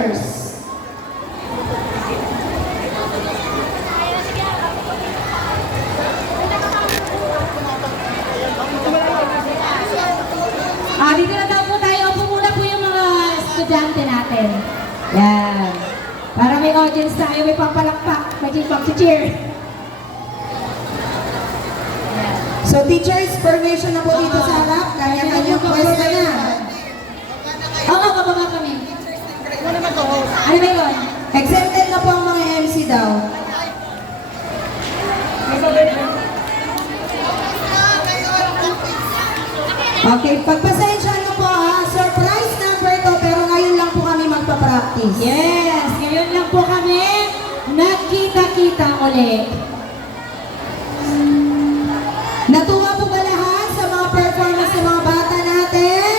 teachers. Dito na daw po tayo. Upo muna po yung mga estudyante natin. Yan. Para may audience tayo, may papalakpak, may pag-cheer. So teachers, formation na po dito sa harap. Kanya-kanyang pwesto na. Oo, kababa kami. Ano ba yun? Exempted na po ang mga MC daw. Okay, pagpasensya na po ha. Surprise number to, pero ngayon lang po kami magpa-practice. Yes, ngayon lang po kami nagkita-kita ulit. Natuwa po ba lahat sa mga performance ng mga bata natin?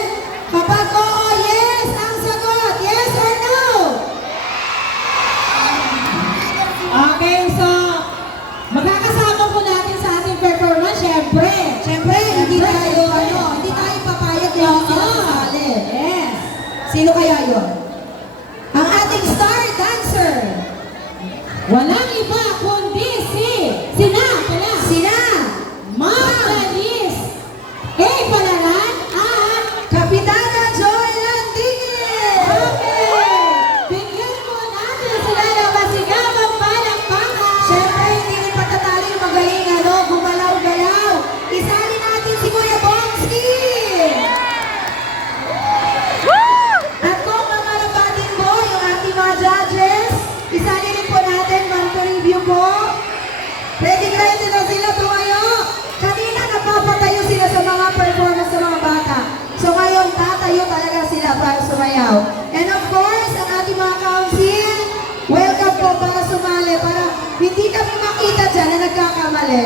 Kapag oo, yes, ang sagot, yes or no? Okay, so magkakasama po natin sa ating performance, syempre. Siyempre, hindi tayo papayag na hindi sila kasali. Yes. Sino kaya yun? Ang ating star dancer. Walang iba kundi sina Magalis Palaran at Kapitana Joy Lantingin! Okay! Bigyan po natin sila ng masigabang palakpakan! Siyempre, hindi rin patatalo yung magaling, gumalaw-galaw. Isali natin si Kuya Bongski! At kung mamarapatin mo yung ating mga judges, isali rin po natin, man-to-review po. Ready na sila tumayo. Kanina napapatayo sila sa mga performance sa mga bata. So ngayon, tatayo talaga sila para sumayaw. And of course, ang ating mga council, welcome po para sumali, para hindi kami makita dyan na nagkakamali.